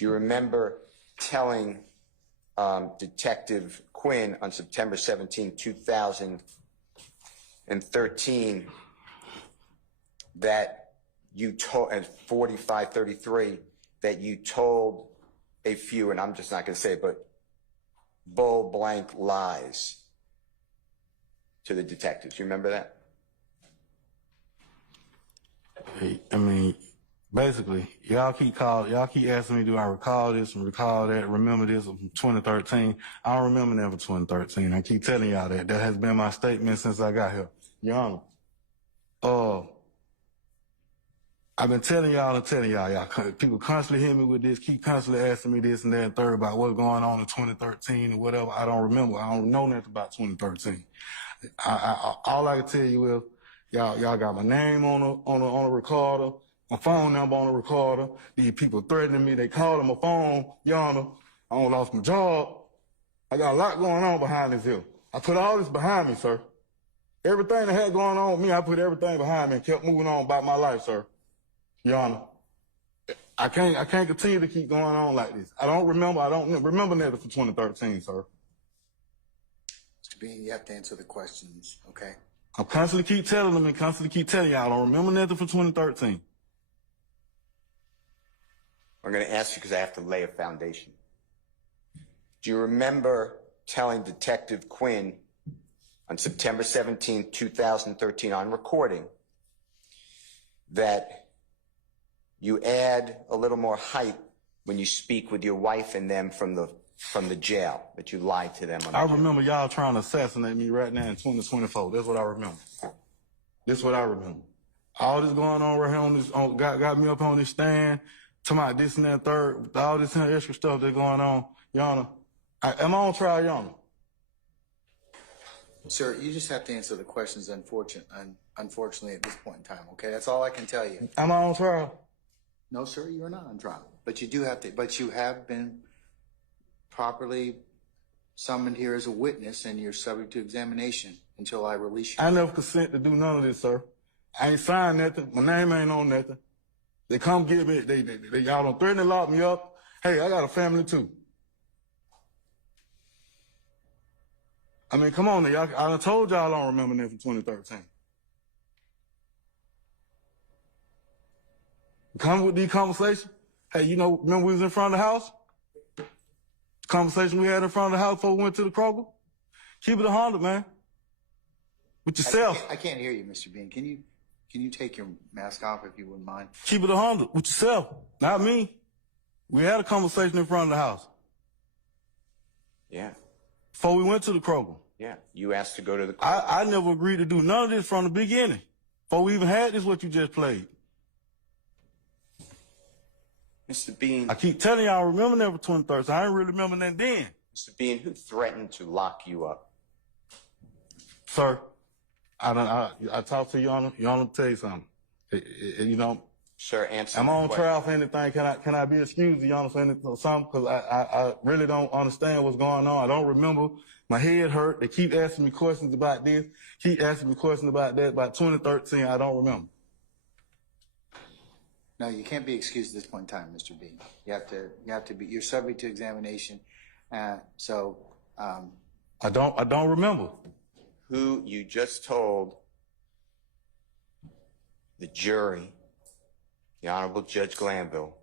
Do you remember telling Detective Quinn on September 17, 2013 that you told, at 45:33, that you told a few, and I'm just not going to say it, but bull blank lies to the detectives? You remember that? I mean, basically, y'all keep asking me, do I recall this and recall that, remember this from 2013? I don't remember that from 2013. I keep telling y'all that. That has been my statement since I got here. Your Honor, I've been telling y'all, people constantly hit me with this, keep constantly asking me this and that and third about what's going on in 2013 or whatever. I don't remember. I don't know nothing about 2013. All I can tell you is, y'all got my name on a recorder, my phone number on a recorder. These people threatening me. They calling my phone. Your Honor, I done lost my job. I got a lot going on behind this here. I put all this behind me, sir. Everything that had going on with me, I put everything behind me and kept moving on about my life, sir. Your Honor, I can't continue to keep going on like this. I don't remember nothing from 2013, sir. Mr. Bean, you have to answer the questions, okay? I constantly keep telling them and constantly keep telling y'all I don't remember nothing from 2013. I'm going to ask you because I have to lay a foundation. Do you remember telling Detective Quinn on September 17, 2013 on recording that you add a little more hype when you speak with your wife and them from the jail, that you lied to them? I remember y'all trying to assassinate me right now in 2024. That's what I remember. All this going on right here on this, got me up on this stand, talking about this and that third, all this extra stuff that's going on. Your Honor, am I on trial, Your Honor? Sir, you just have to answer the questions, unfortunately, at this point in time, okay? That's all I can tell you. Am I on trial? No, sir, you're not on trial. But you have been properly summoned here as a witness, and you're subject to examination until I release you. I never consent to do none of this, sir. I ain't signed nothing. My name ain't on nothing. They come get me. Y'all don't threaten to lock me up. Hey, I got a family too. I mean, come on, y'all. I done told y'all I don't remember that from 2013. Come with these conversations. Hey, remember we was in front of the house? Conversation we had in front of the house before we went to the Kroger? Keep it 100, man. With yourself. I can't hear you, Mr. Bean. Can you take your mask off if you wouldn't mind? Keep it 100 with yourself, not me. We had a conversation in front of the house. Yeah. Before we went to the Kroger. Yeah. You asked to go to the Kroger. I never agreed to do none of this from the beginning. Before we even had this, what you just played. Mr. Bean. I keep telling y'all I remember that for 2013. I didn't really remember that then. Mr. Bean, who threatened to lock you up? Sir, I talked to Your Honor. Your Honor, tell you something. Sir, answer. Am I on trial for anything? Can I be excused, Your Honor, for anything, something? Because I really don't understand what's going on. I don't remember. My head hurt. They keep asking me questions about this. Keep asking me questions about that. About 2013, I don't remember. No, you can't be excused at this point in time, Mr. Bean. You're subject to examination. I don't remember. Who you just told the jury, the Honorable Judge Glanville,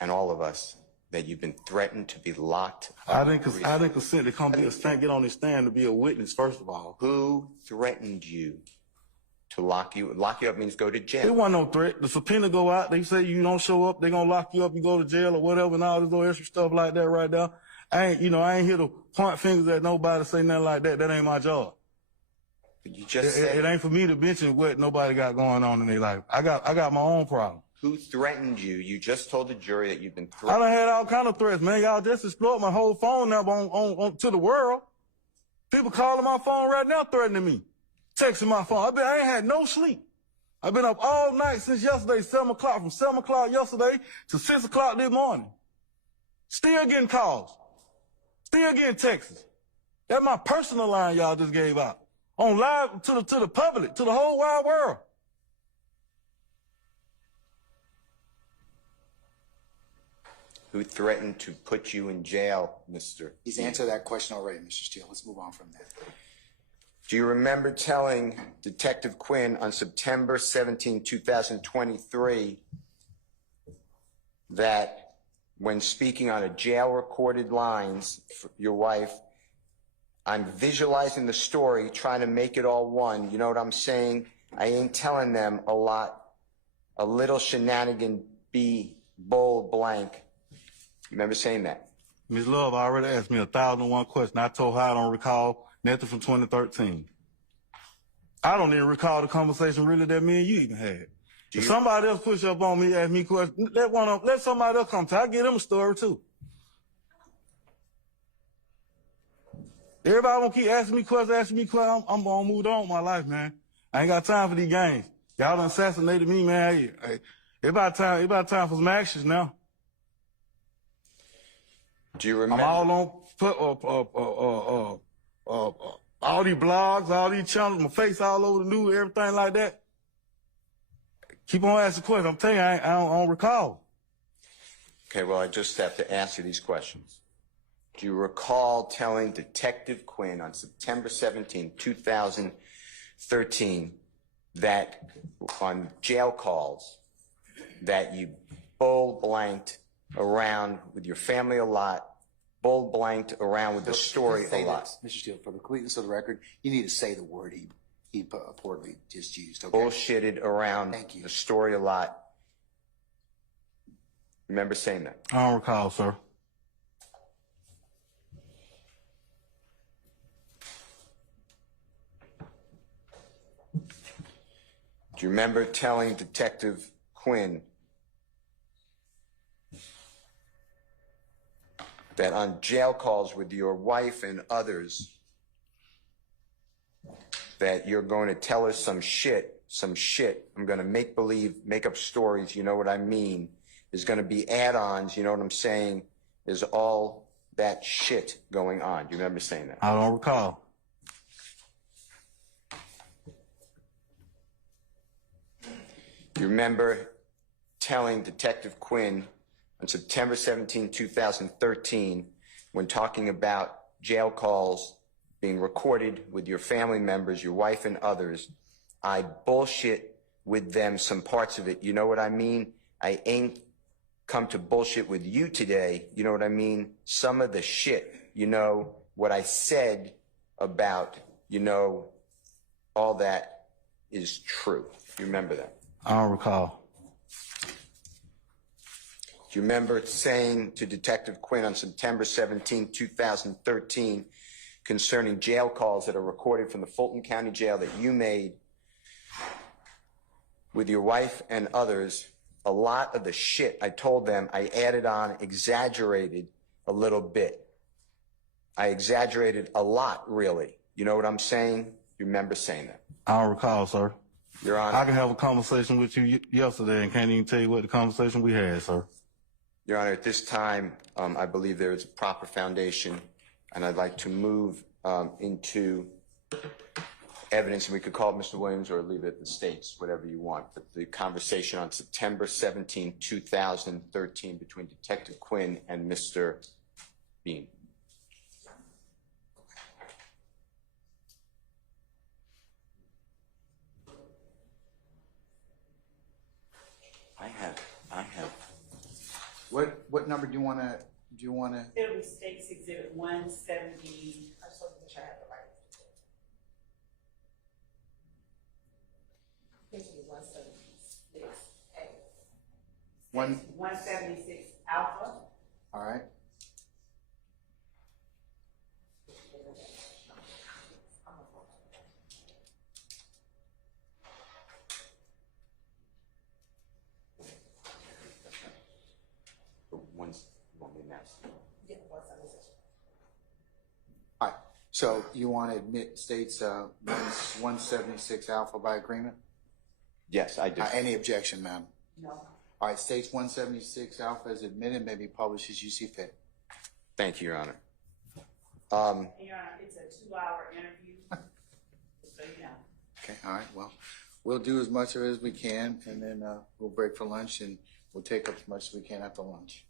and all of us that you've been threatened to be locked up. I didn't consent to come get on this stand to be a witness, first of all. Who threatened you to lock you? Lock you up means go to jail. There wasn't no threat. The subpoena go out. They say you don't show up, they're going to lock you up, you go to jail or whatever, and all this little extra stuff like that right there. I ain't here to point fingers at nobody, say nothing like that. That ain't my job. But you just said it ain't for me to mention what nobody got going on in their life. I got my own problem. Who threatened you? You just told the jury that you've been threatened. I done had all kind of threats, man. Y'all just explored my whole phone number on to the world. People calling my phone right now threatening me, texting my phone. I ain't had no sleep. I've been up all night since yesterday, 7 o'clock, from 7 o'clock yesterday to 6 o'clock this morning. Still getting calls. Still getting texts. That's my personal line y'all just gave out. On live to the public, to the whole wide world. who threatened to put you in jail, Mr. He's answered that question already, Mr. Steele. Let's move on from that. Do you remember telling Detective Quinn on September 17, 2023, that when speaking on a jail-recorded lines for your wife, I'm visualizing the story, trying to make it all one. You know what I'm saying? I ain't telling them a lot. A little shenanigan be bold blank. Remember saying that? Ms. Love already asked me 1,001 questions. I told her I don't recall nothing from 2013. I don't even recall the conversation really that me and you even had. If somebody else push up on me, ask me questions, let somebody else come to. I give them a story too. Everybody gonna keep asking me questions. I'm gonna move on with my life, man. I ain't got time for these games. Y'all done assassinated me, man. Hey, it's about time for some actions now. Do you remember? I'm all on all these blogs, all these channels, my face all over the news, everything like that. Keep on asking questions. I'm telling you, I don't recall. Okay, well, I just have to answer these questions. Do you recall telling Detective Quinn on September 17, 2013, that on jail calls, that you bold blanked around with your family a lot, bold blanked around with the story a lot? Mr. Steele, for the completeness of the record, you need to say the word he poorly just used. Okay? Bullshitted around the story a lot. Remember saying that? I don't recall, sir. Do you remember telling Detective Quinn that on jail calls with your wife and others, that you're going to tell us some shit, I'm going to make up stories, you know what I mean? There's going to be add-ons, you know what I'm saying? There's all that shit going on. Do you remember saying that? I don't recall. Do you remember telling Detective Quinn on September 17, 2013, when talking about jail calls being recorded with your family members, your wife and others, I bullshit with them some parts of it. You know what I mean? I ain't come to bullshit with you today. You know what I mean? Some of the shit, you know, what I said about, you know, all that is true. You remember that? I don't recall. Do you remember saying to Detective Quinn on September 17, 2013, concerning jail calls that are recorded from the Fulton County Jail that you made with your wife and others, a lot of the shit I told them I added on, exaggerated a little bit. I exaggerated a lot, really. You know what I'm saying? You remember saying that? I don't recall, sir. Your Honor. I can have a conversation with you yesterday and can't even tell you what the conversation we had, sir. Your Honor, at this time, I believe there is a proper foundation, and I'd like to move into evidence, and we could call it Mr. Williams or leave it at the States, whatever you want. But the conversation on September 17, 2013 between Detective Quinn and Mr. Bean. I have. What number do you want to? It'll be State's Exhibit 170. I just want to make sure I have the right. Basically 176A. 176 Alpha. All right. All right. So you want to admit State's 176 Alpha by agreement? Yes, I do. Any objection, ma'am? No. All right. State's 176 Alpha is admitted, may be published as you see fit. Thank you, Your Honor. Your Honor, it's a 2-hour interview, so you know. Okay. All right. Well, we'll do as much of it as we can, and then we'll break for lunch, and we'll take up as much as we can after lunch.